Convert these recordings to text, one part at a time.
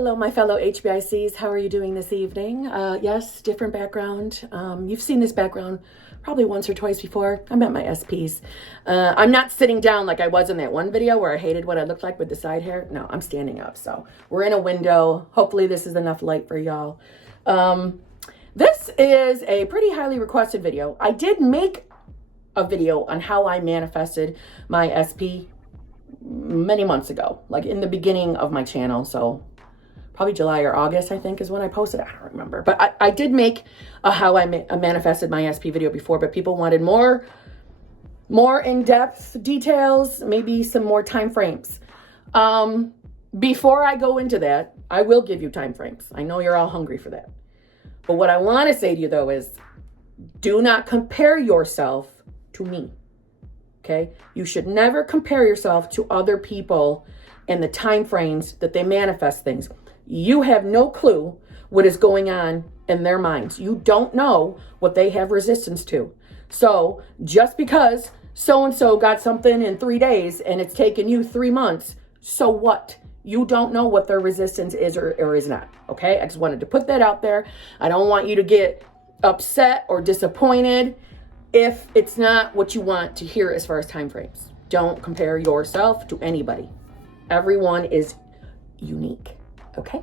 Hello, my fellow HBICs. How are you doing this evening? Yes, different background. You've seen this background probably once or twice before. I'm at my SPs. I'm not sitting down like I was in that one video where I hated what I looked like with the side hair. No, I'm standing up. So we're in a window. Hopefully this is enough light for y'all. This is a pretty highly requested video. I did make a video on how I manifested my SP many months ago, like in the beginning of my channel. So probably July or August, I think, is when I posted it. I don't remember. But I did make a how I manifested my SP video before, but people wanted more in-depth details, maybe some more time frames. Before I go into that, I will give you time frames. I know you're all hungry for that. But what I want to say to you, though, is do not compare yourself to me. Okay? You should never compare yourself to other people and the time frames that they manifest things. You have no clue what is going on in their minds. You don't know what they have resistance to. So just because so-and-so got something in 3 days and it's taken you 3 months, so what? You don't know what their resistance is or is not. Okay? I just wanted to put that out there. I don't want you to get upset or disappointed if it's not what you want to hear as far as time frames. Don't compare yourself to anybody. Everyone is unique. Okay.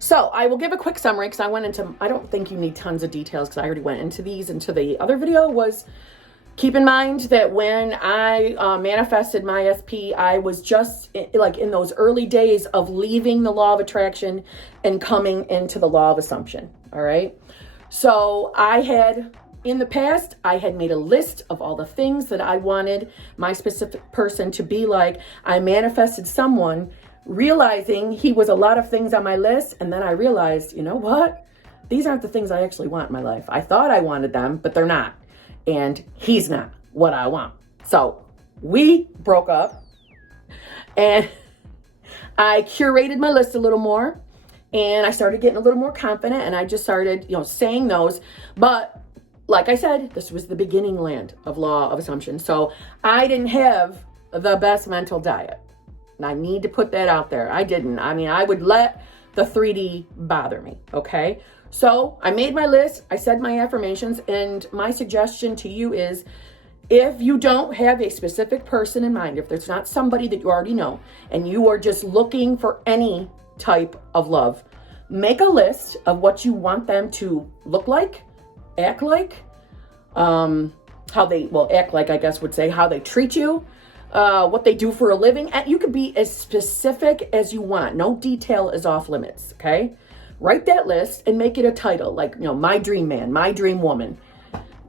So I will give a quick summary because I don't think you need tons of details because I already went into these. Into the other video was, keep in mind that when I manifested my SP, I was just like in those early days of leaving the law of attraction and coming into the law of assumption. All right. So in the past, I had made a list of all the things that I wanted my specific person to be like. I manifested someone realizing he was a lot of things on my list. And then I realized, you know what? These aren't the things I actually want in my life. I thought I wanted them, but they're not. And he's not what I want. So we broke up and I curated my list a little more and I started getting a little more confident and I just started, saying those. But like I said, this was the beginning land of law of assumption. So I didn't have the best mental diet. And I need to put that out there. I didn't. I would let the 3D bother me. Okay. So I made my list. I said my affirmations. And my suggestion to you is, if you don't have a specific person in mind, if there's not somebody that you already know, and you are just looking for any type of love, make a list of what you want them to look like, act like, how they act like, I guess would say, how they treat you, what they do for a living. And you could be as specific as you want. No detail is off limits. Okay. Write that list and make it a title, like, my dream man, my dream woman.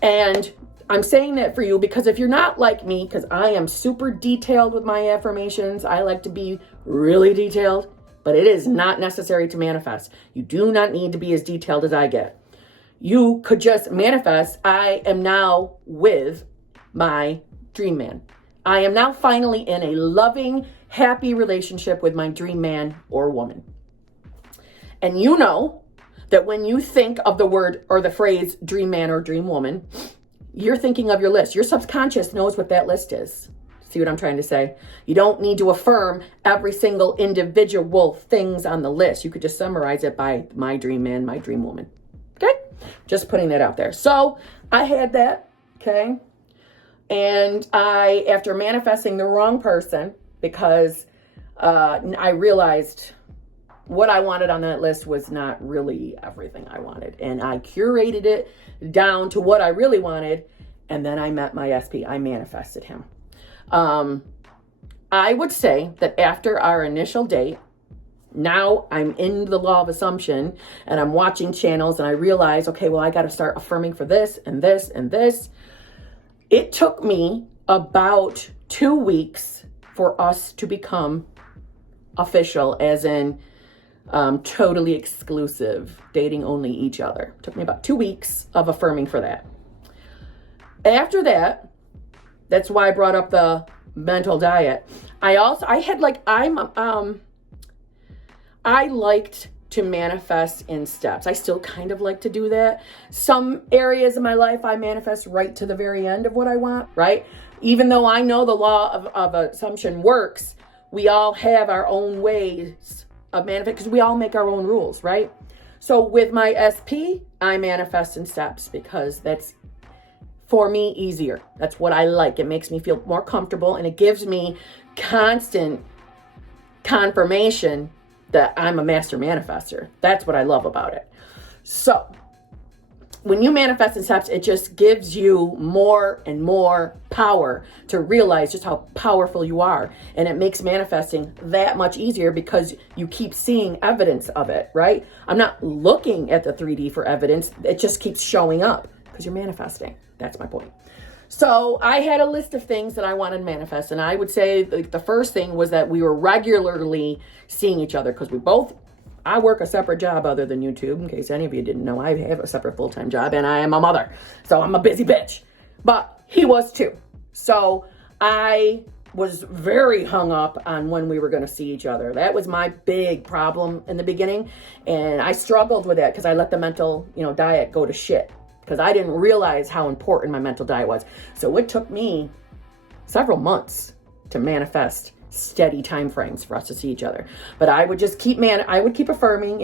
And I'm saying that for you because if you're not like me, because I am super detailed with my affirmations, I like to be really detailed, but it is not necessary to manifest. You do not need to be as detailed as I get. You could just manifest, I am now with my dream man. I am now finally in a loving, happy relationship with my dream man or woman. And you know that when you think of the word or the phrase dream man or dream woman, you're thinking of your list. Your subconscious knows what that list is. See what I'm trying to say? You don't need to affirm every single individual things on the list. You could just summarize it by my dream man, my dream woman. Okay? Just putting that out there. So I had that. Okay? And after manifesting the wrong person, because I realized what I wanted on that list was not really everything I wanted. And I curated it down to what I really wanted. And then I met my SP. I manifested him. I would say that after our initial date, now I'm in the law of assumption and I'm watching channels and I realize, okay, well, I got to start affirming for this and this and this. It took me about 2 weeks for us to become official, as in totally exclusive, dating only each other. It took me about 2 weeks of affirming for that. After that, that's why I brought up the mental diet. I liked to manifest in steps. I still kind of like to do that. Some areas of my life, I manifest right to the very end of what I want, right? Even though I know the law of assumption works, we all have our own ways of manifest, because we all make our own rules, right? So with my SP, I manifest in steps because that's, for me, easier. That's what I like. It makes me feel more comfortable, and it gives me constant confirmation that I'm a master manifester. That's what I love about it. So when you manifest in steps, it just gives you more and more power to realize just how powerful you are. And it makes manifesting that much easier because you keep seeing evidence of it, right? I'm not looking at the 3D for evidence. It just keeps showing up because you're manifesting. That's my point. So I had a list of things that I wanted to manifest. And I would say the first thing was that we were regularly seeing each other, because I work a separate job other than YouTube. In case any of you didn't know, I have a separate full-time job, and I am a mother. So I'm a busy bitch. But he was too. So I was very hung up on when we were going to see each other. That was my big problem in the beginning. And I struggled with that because I let the mental, diet go to shit, because I didn't realize how important my mental diet was. So it took me several months to manifest steady time frames for us to see each other. But I would just keep affirming,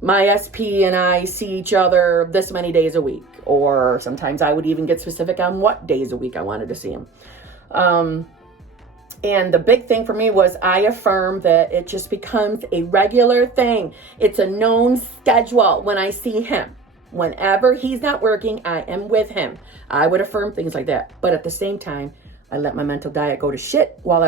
my SP and I see each other this many days a week. Or sometimes I would even get specific on what days a week I wanted to see him. And the big thing for me was I affirm that it just becomes a regular thing. It's a known schedule when I see him. Whenever he's not working, I am with him. I would affirm things like that. But at the same time, I let my mental diet go to shit while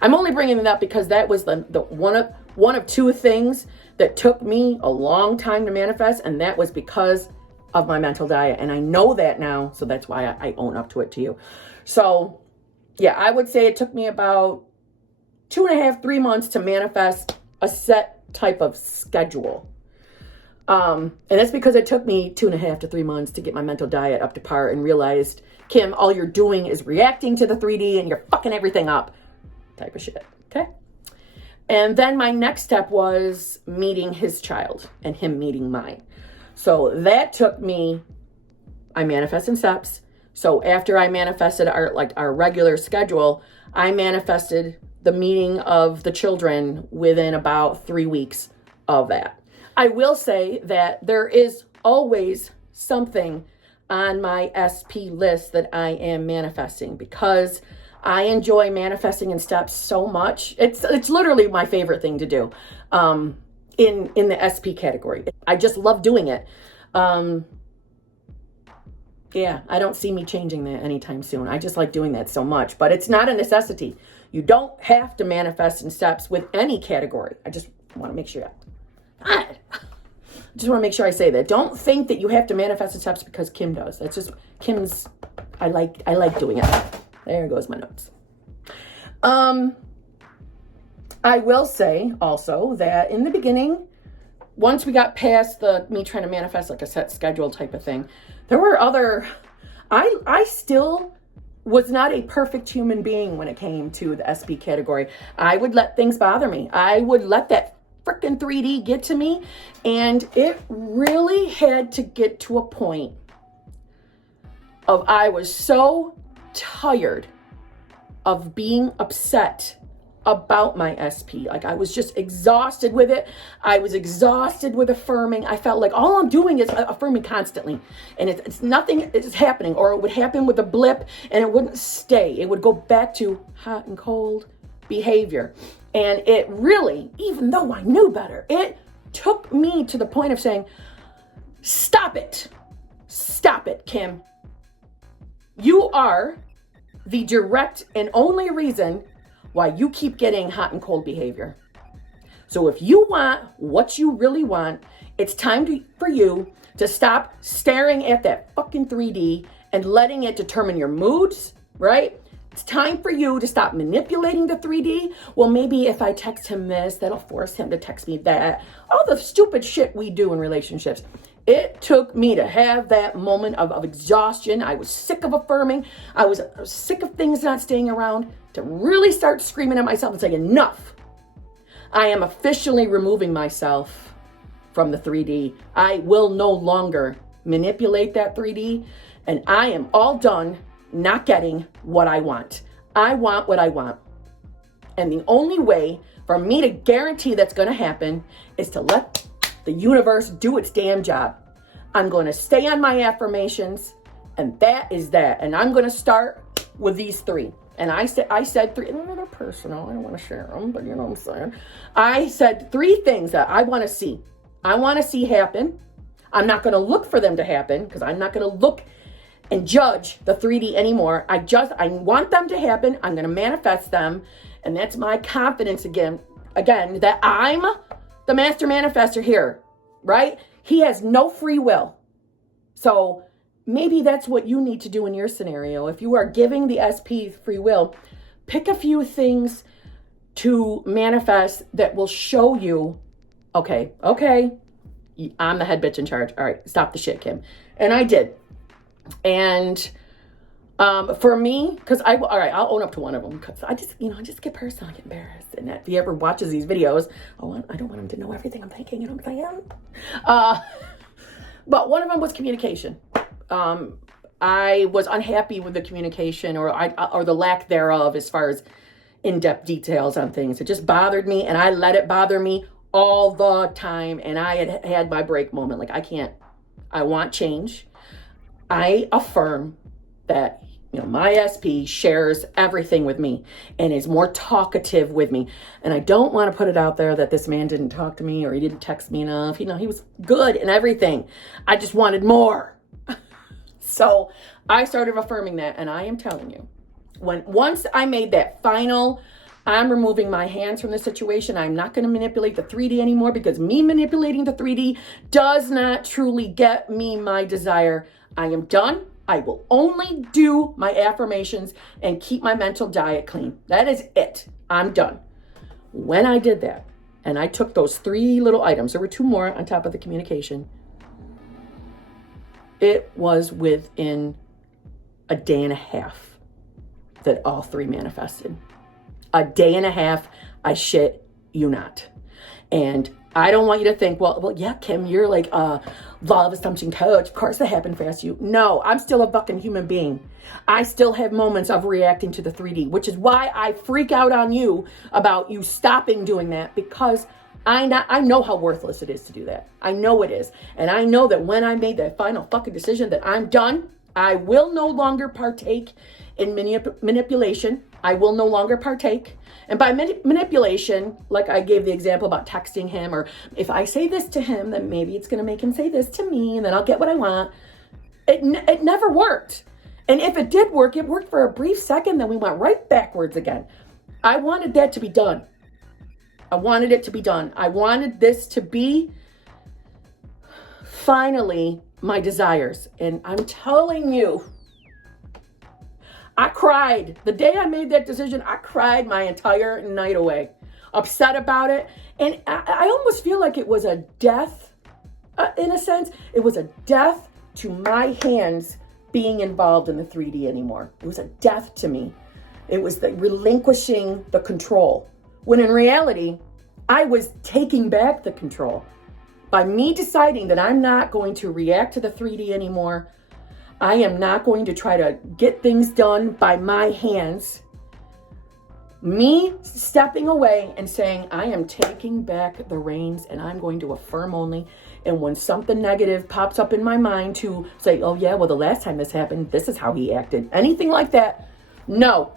I'm only bringing it up because that was the one of two things that took me a long time to manifest. And that was because of my mental diet. And I know that now. So that's why I own up to it to you. So yeah, I would say it took me about 2.5, 3 months to manifest a set type of schedule. And that's because it took me 2.5 to 3 months to get my mental diet up to par and realized, Kim, all you're doing is reacting to the 3D and you're fucking everything up type of shit. Okay. And then my next step was meeting his child and him meeting mine. So that took me, I manifest in steps. So after I manifested our regular schedule, I manifested the meeting of the children within about 3 weeks of that. I will say that there is always something on my SP list that I am manifesting because I enjoy manifesting in steps so much. It's literally my favorite thing to do in the SP category. I just love doing it. Yeah, I don't see me changing that anytime soon. I just like doing that so much, but it's not a necessity. You don't have to manifest in steps with any category. I just want to make sure. I just want to make sure I say that. Don't think that you have to manifest in steps because Kim does. That's just Kim's. I like doing it. There goes my notes. I will say also that in the beginning, once we got past me trying to manifest like a set schedule type of thing, there were I still was not a perfect human being when it came to the SP category. I would let things bother me. I would let that freaking 3D get to me. And it really had to get to a point of I was so tired of being upset about my SP. Like I was just exhausted with it. I was exhausted with affirming. I felt like all I'm doing is affirming constantly. And it's nothing is happening, or it would happen with a blip and it wouldn't stay. It would go back to hot and cold behavior. And it really, even though I knew better, it took me to the point of saying, stop it. Stop it, Kim. You are the direct and only reason why you keep getting hot and cold behavior. So if you want what you really want, it's time for you to stop staring at that fucking 3D and letting it determine your moods, right? It's time for you to stop manipulating the 3D. Well, maybe if I text him this, that'll force him to text me that. All the stupid shit we do in relationships. It took me to have that moment of exhaustion. I was sick of affirming. I was sick of things not staying around, to really start screaming at myself and saying, enough. I am officially removing myself from the 3D. I will no longer manipulate that 3D. And I am all done not getting what I want. I want what I want. And the only way for me to guarantee that's going to happen is to let the universe do its damn job. I'm going to stay on my affirmations, and that is that. And I'm going to start with these 3. And I said 3, and they're personal. I don't want to share them, but you know what I'm saying. I said 3 things that I want to see. I want to see happen. I'm not going to look for them to happen because I'm not going to look and judge the 3D anymore. I want them to happen. I'm going to manifest them. And that's my confidence again, that I'm the master manifester here, right? He has no free will. So maybe that's what you need to do in your scenario. If you are giving the SP free will, pick a few things to manifest that will show you, okay, I'm the head bitch in charge. All right, stop the shit, Kim. And I did. And for me, because I'll own up to one of them, because I just get personal, I get embarrassed. And if he ever watches these videos, I don't want him to know everything I'm thinking, you know what I'm saying? But one of them was communication. I was unhappy with the communication or the lack thereof as far as in-depth details on things. It just bothered me, and I let it bother me all the time. And I had my break moment. Like, I want change. I affirm that, my SP shares everything with me and is more talkative with me. And I don't want to put it out there that this man didn't talk to me or he didn't text me enough. He was good and everything. I just wanted more. So I started affirming that. And I am telling you, once I made that final, I'm removing my hands from the situation. I'm not going to manipulate the 3D anymore, because me manipulating the 3D does not truly get me my desire. I am done. I will only do my affirmations and keep my mental diet clean. That is it. I'm done. When I did that, and I took those 3 little items, there were 2 more on top of the communication. It was within a day and a half that all 3 manifested. A day and a half, I shit you not. And I don't want you to think, well, yeah, Kim, you're like a law of assumption coach. Of course that happened fast. No, I'm still a fucking human being. I still have moments of reacting to the 3D, which is why I freak out on you about you stopping doing that, because I know how worthless it is to do that. I know it is. And I know that when I made that final fucking decision that I'm done, I will no longer partake in manipulation. I will no longer partake. And by manipulation, like I gave the example about texting him, or if I say this to him, then maybe it's going to make him say this to me, and then I'll get what I want. It never worked. And if it did work, it worked for a brief second, then we went right backwards again. I wanted that to be done. I wanted it to be done. I wanted this to be finally my desires. And I'm telling you, I cried. The day I made that decision, I cried my entire night away, upset about it. And I almost feel like it was a death, in a sense. It was a death to my hands being involved in the 3D anymore. It was a death to me. It was the relinquishing the control. When in reality, I was taking back the control. By me deciding that I'm not going to react to the 3D anymore, I am not going to try to get things done by my hands. Me stepping away and saying, I am taking back the reins and I'm going to affirm only. And when something negative pops up in my mind to say, oh yeah, well, the last time this happened, this is how he acted. Anything like that. No.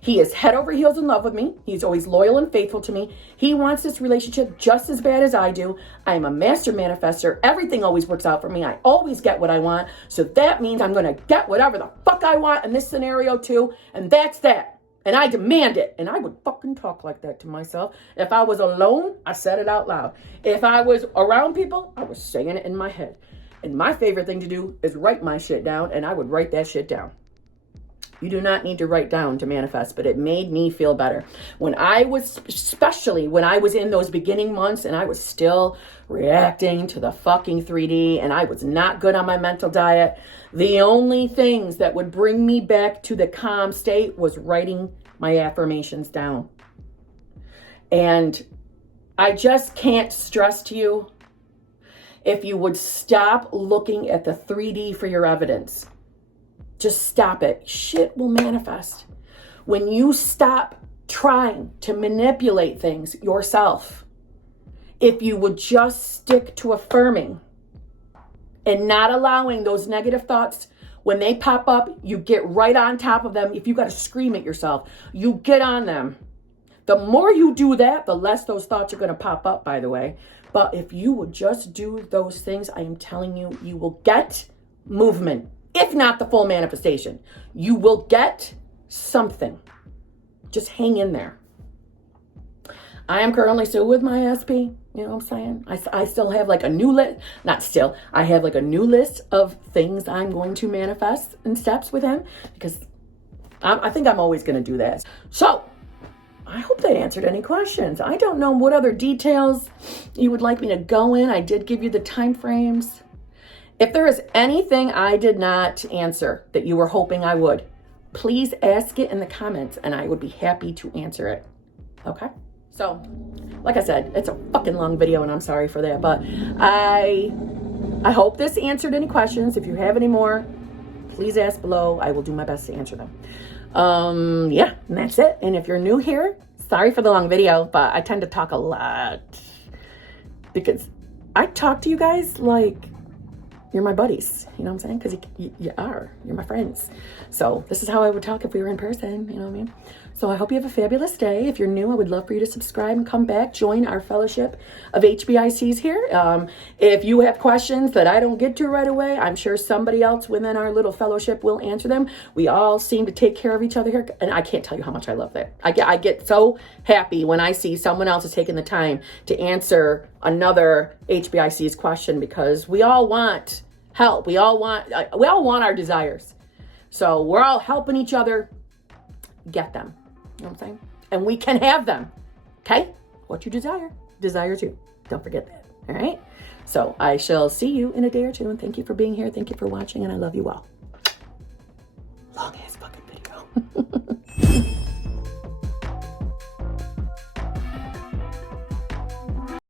He is head over heels in love with me. He's always loyal and faithful to me. He wants this relationship just as bad as I do. I am a master manifester. Everything always works out for me. I always get what I want. So that means I'm going to get whatever the fuck I want in this scenario too. And that's that. And I demand it. And I would fucking talk like that to myself. If I was alone, I said it out loud. If I was around people, I was saying it in my head. And my favorite thing to do is write my shit down. And I would write that shit down. You do not need to write down to manifest, but it made me feel better. Especially when I was in those beginning months and I was still reacting to the fucking 3D and I was not good on my mental diet, the only things that would bring me back to the calm state was writing my affirmations down. And I just can't stress to you, if you would stop looking at the 3D for your evidence. Just stop it. Shit will manifest. when you stop trying to manipulate things yourself, if you would just stick to affirming and not allowing those negative thoughts, when they pop up, you get right on top of them. If you got to scream at yourself, you get on them. The more you do that, the less those thoughts are going to pop up, by the way. But if you would just do those things, I am telling you, you will get movement. If not the full manifestation, you will get something. Just hang in there. I am currently still with my SP. You know what I'm saying? I still have like a new list. Not still. I have like a new list of things I'm going to manifest in steps with him, because I think I'm always going to do that. So I hope that answered any questions. I don't know what other details you would like me to go in. I did give you the time frames. If there is anything I did not answer that you were hoping I would, please ask it in the comments and I would be happy to answer it. Okay? So, like I said, it's a fucking long video and I'm sorry for that, but I hope this answered any questions. If you have any more, please ask below. I will do my best to answer them. Yeah, and that's it. And if you're new here, sorry for the long video, but I tend to talk a lot because I talk to you guys like you're my buddies, you know what I'm saying? Because you're my friends. So this is how I would talk if we were in person, you know what I mean? So I hope you have a fabulous day. If you're new, I would love for you to subscribe and come back, join our fellowship of HBICs here. If you have questions that I don't get to right away, I'm sure somebody else within our little fellowship will answer them. We all seem to take care of each other here, and I can't tell you how much I love that. I get so happy when I see someone else is taking the time to answer another HBIC's question, because we all want help. We all want our desires. So we're all helping each other get them. You know what I'm saying? And we can have them. Okay? What you desire too. Don't forget that. All right? So I shall see you in a day or two, and thank you for being here. Thank you for watching, and I love you all.